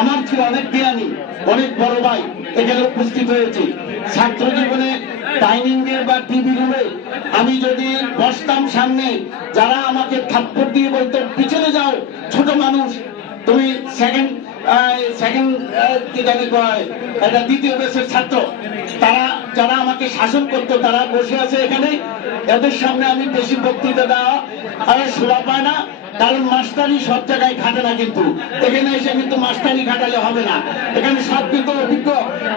আমার ছিল অনেক জ্ঞানী, অনেক বড় ভাই, এখানে উপস্থিত হয়েছে। ছাত্র জীবনে ডাইনিং এর বা টিভি রুমে আমি যদি বসতাম সামনে, যারা আমাকে থাপ্পড় দিয়ে বলতো, পিছনে যাও, ছোট মানুষ, তুমি সেকেন্ড দ্বিতীয় বেসের ছাত্র। তারা, যারা আমাকে শাসন করতো, তারা বসে আছে এখানে। এদের সামনে আমি বেশি বক্তৃতা দেওয়া, আর শোভা পায় না। কারণ মাস্টারি সব জায়গায় খাটে না কিন্তু। এখানে এসে কিন্তু মাস্টারি খাটালে হবে না। এখানে সব কিন্তু অভিজ্ঞ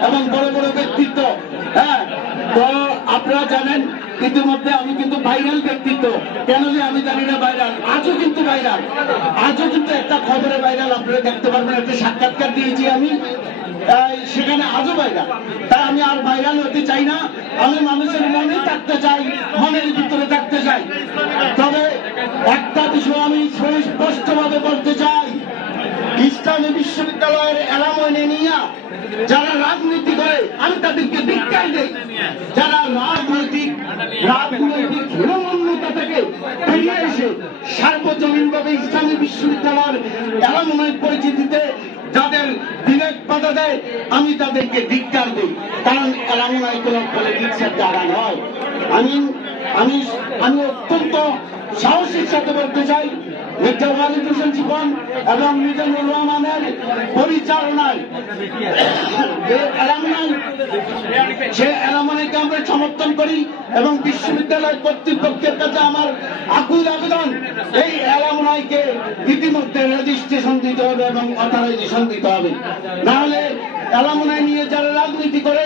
এবং বড় বড় ব্যক্তিত্ব। হ্যাঁ আপনারা জানেন, ইতিমধ্যে আমি কিন্তু ভাইরাল ব্যক্তিত্ব। কেন যে আমি জানি না ভাইরাল আজও কিন্তু ভাইরাল আজও কিন্তু একটা খবরে ভাইরাল আপনারা দেখতে পারবেন, একটা সাক্ষাৎকার দিয়েছি আমি। সেখানে আজও ভাইরাল তাই আমি আর ভাইরাল হতে চাই না। আমি মানুষের মনে থাকতে চাই, মনের ভিতরে থাকতে চাই। তবে একটা বিষয় আমি স্পষ্টভাবে বলতে চাই। ইসলামী বিশ্ববিদ্যালয়ের এলামনে নিয়ে যারা রাজনীতি করে, আমি তাদেরকে ধিক্কার যারা রাজনৈতিক রাজনৈতিক হীনমন্যতা থেকে বেরিয়ে এসে সার্বজনীনভাবে ইসলামী বিশ্ববিদ্যালয়ের এলামনের পরিচিতিতে যাদের বিবেক বাধা দেয়, আমি তাদেরকে ধিক্কার দিই। কারণ এলামনায় কোনো পলিটিক্সের জায়গা নয়। আমি আমি আমি অত্যন্ত সাহসের চাই মির্জা ওয়ালিদ হোসেন জীবন এবং মিজানুর রহমানের পরিচালনায়। আমরা সমর্থন করি এবং বিশ্ববিদ্যালয় কর্তৃপক্ষের কাছে আমার আকুল আবেদন, এই অ্যালামনাইকে ইতিমধ্যে রেজিস্ট্রেশন দিতে হবে এবং অথরাইজেশন দিতে হবে। নাহলে এলামনাই নিয়ে যারা রাজনীতি করে,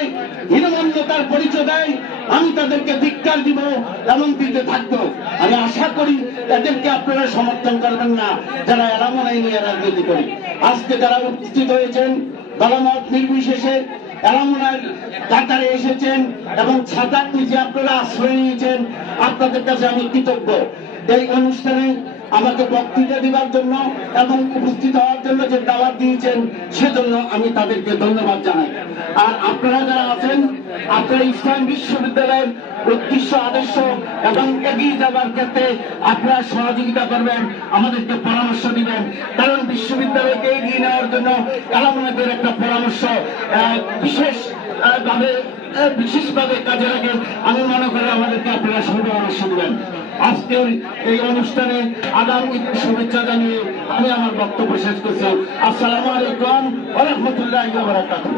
হীনমন্যতার পরিচয় দেয়, আমি তাদেরকে ধিক্কার দিব এবং দিতে থাকব। আমি আশা করি এদেরকে আপনারা সমর্থন করবেন না, যারা এলামনাই নিয়ে রাজনীতি করে। আজকে যারা উপস্থিত হয়েছেন, দলমত নির্বিশেষে এলামনার কাতারে এসেছেন এবং ছাতার নিচে আপনারা আশ্রয় নিয়েছেন, আপনাদের কাছে আমি কৃতজ্ঞ। এই অনুষ্ঠানে আমাকে বক্তৃতা দেওয়ার জন্য এবং উপস্থিত হওয়ার জন্য যে দাওয়াত দিয়েছেন, সেজন্য আমি তাদেরকে ধন্যবাদ জানাই। আর আপনারা যারা আছেন, আপনারা ইসলাম বিশ্ববিদ্যালয়ের উদ্দেশ্য আদর্শ এবং এগিয়ে যাবার ক্ষেত্রে আপনারা সহযোগিতা করবেন, আমাদেরকে পরামর্শ দিবেন। কারণ বিশ্ববিদ্যালয়কে এগিয়ে নেওয়ার জন্য কালামনাদের একটা পরামর্শ বিশেষ ভাবে বিশেষভাবে কাজে লাগে। আমি মনে করি আমাদেরকে আপনারা সহ পরামর্শ দিবেন আজকের এই অনুষ্ঠানে ঈদের শুভেচ্ছা জানিয়ে আমি আমার বক্তব্য শেষ করছি। আসসালামু আলাইকুম ওরহমতুল্লাহ বারাকাতুহ।